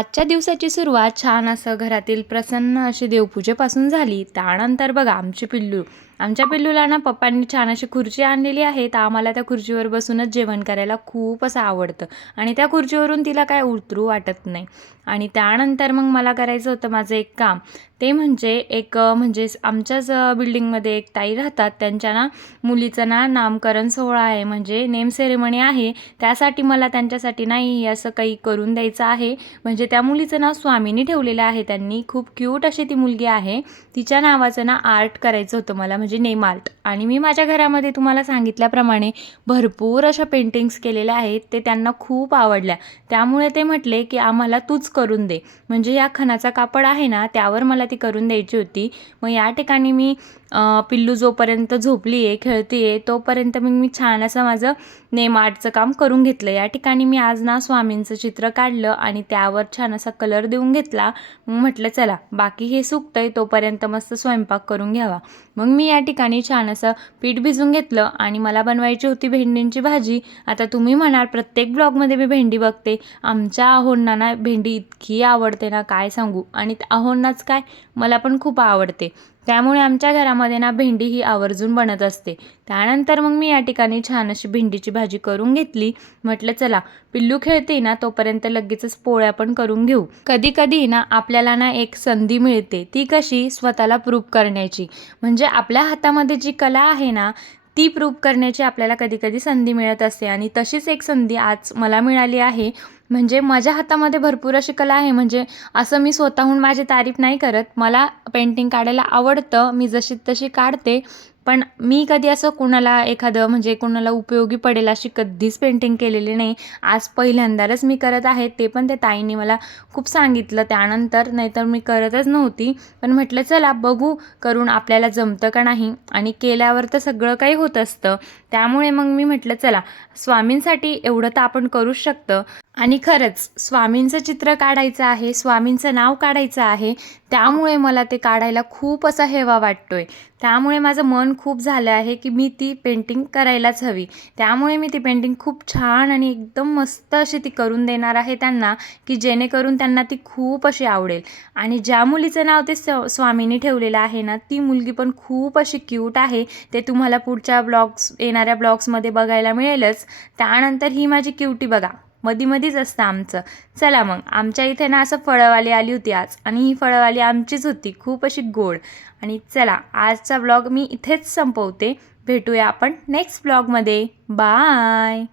आजच्या दिवसाची सुरुवात छान असं घरातील प्रसन्न अशी देवपूजेपासून झाली. त्यानंतर बघा आमची पिल्लू. आमच्या पिल्लूला ना पप्पांनी छान अशी खुर्ची आणलेली आहे. तर आम्हाला त्या खुर्चीवर बसूनच जेवण करायला खूप असं आवडतं. आणि त्या खुर्चीवरून तिला काय उतरू वाटत नाही. आणि त्यानंतर मग मला करायचं होतं माझं एक काम. ते म्हणजे एक म्हणजेच म्हणजे आमच्याच बिल्डिंगमध्ये एक ताई राहतात. त्यांच्या ना मुलीचं ना नामकरण सोहळा आहे. म्हणजे नेम सेरेमनी आहे. त्यासाठी मला त्यांच्यासाठी नाही असं काही करून द्यायचं आहे. म्हणजे त्या मुलीचं नाव स्वामीनी ठेवलेलं आहे. त्यांनी खूप क्यूट अशी ती मुलगी आहे. तिच्या नावाचं ना आर्ट करायचं होतं मला. म्हणजे नेम आर्ट आणि मी माझ्या घरामध्ये तुम्हाला सांगितल्याप्रमाणे भरपूर अशा पेंटिंग्स केलेल्या आहेत. ते त्यांना खूप आवडल्या. त्यामुळे ते म्हटले की आम्हाला तूच करून दे. म्हणजे या खणाचा कापड आहे ना त्यावर मला ती करून द्यायची होती. मग या ठिकाणी मी पिल्लू जोपर्यंत झोपली आहे खेळती आहे तोपर्यंत मग मी छान असं माझं नेम आर्टचं काम करून घेतलं. या ठिकाणी मी आज ना स्वामींचं चित्र काढलं आणि त्यावर छान असा कलर देऊन घेतला. मग म्हटलं चला बाकी हे सुकतंय तोपर्यंत मस्त स्वयंपाक करून घ्यावा. मग मी या ठिकाणी छान असं पीठ भिजून घेतलं आणि मला बनवायची होती भेंडींची भाजी. आता तुम्ही म्हणाल प्रत्येक ब्लॉगमध्ये मी भेंडी बघते. आमच्या आहोंना ना भेंडी इतकी आवडते ना काय सांगू? आणि त्या आहोंनाच काय? मला पण खूप आवडते. त्यामुळे आमच्या घरामध्ये ना भेंडी ही आवर्जून बनत असते. त्यानंतर मग मी या ठिकाणी छान अशी भेंडीची भाजी करून घेतली. म्हटलं चला पिल्लू खेळते ना तोपर्यंत लगेचच पोळ्या पण करून घेऊ. कधी कधी ना आपल्याला ना एक संधी मिळते. ती कशी? स्वतःला प्रूफ करण्याची. म्हणजे आपल्या हातामध्ये जी कला आहे ना ती प्रूव्ह करण्याची आपल्याला कधीकधी संधी मिळत असते. आणि तशीच एक संधी आज मला मिळाली आहे. म्हणजे माझ्या हातामध्ये भरपूर अशी कला आहे. म्हणजे असं मी स्वतःहून माझी तारीफ नाही करत. मला पेंटिंग काढायला आवडतं. मी जशी तशी काढते. पण मी कधी असं कुणाला एखादं म्हणजे कुणाला उपयोगी पडेल अशी कधीच पेंटिंग केलेली नाही. आज पहिल्यांदाच मी करत आहे ते पण त्या ताईंनी मला खूप सांगितलं. त्यानंतर नाहीतर मी करतच नव्हती. पण म्हटलं चला बघू करून आपल्याला जमतं का नाही? आणि केल्यावर तर सगळं काही होत असतं. त्यामुळे मग मी म्हटलं चला स्वामींसाठी एवढं तर आपण करूच शकतं. आणि खरंच स्वामींचं चित्र काढायचं आहे स्वामींचं नाव काढायचं आहे त्यामुळे मला ते काढायला खूप असा हेवा वाटतो आहे त्यामुळे माझं मन खूप झालं आहे की मी ती पेंटिंग करायलाच हवी. त्यामुळे मी ती पेंटिंग खूप छान आणि एकदम मस्त अशी ती करून देणार आहे त्यांना की जेणेकरून त्यांना ती खूप अशी आवडेल. आणि ज्या मुलीचं नाव ते स्व स्वामींनी ठेवलेलं आहे ना ती मुलगी पण खूप अशी क्यूट आहे. ते तुम्हाला पुढच्या ब्लॉग्स येणाऱ्या ब्लॉग्समध्ये बघायला मिळेलच. त्यानंतर ही माझी क्युटी बघा. मधीमध्येच असतं आमचं. चला मग आमच्या इथे ना असं फळंवाली आली होती आज. आणि ही फळंवाली आमचीच होती खूप अशी गोड. आणि चला आजचा ब्लॉग मी इथेच संपवते. भेटूया आपण नेक्स्ट ब्लॉगमध्ये बाय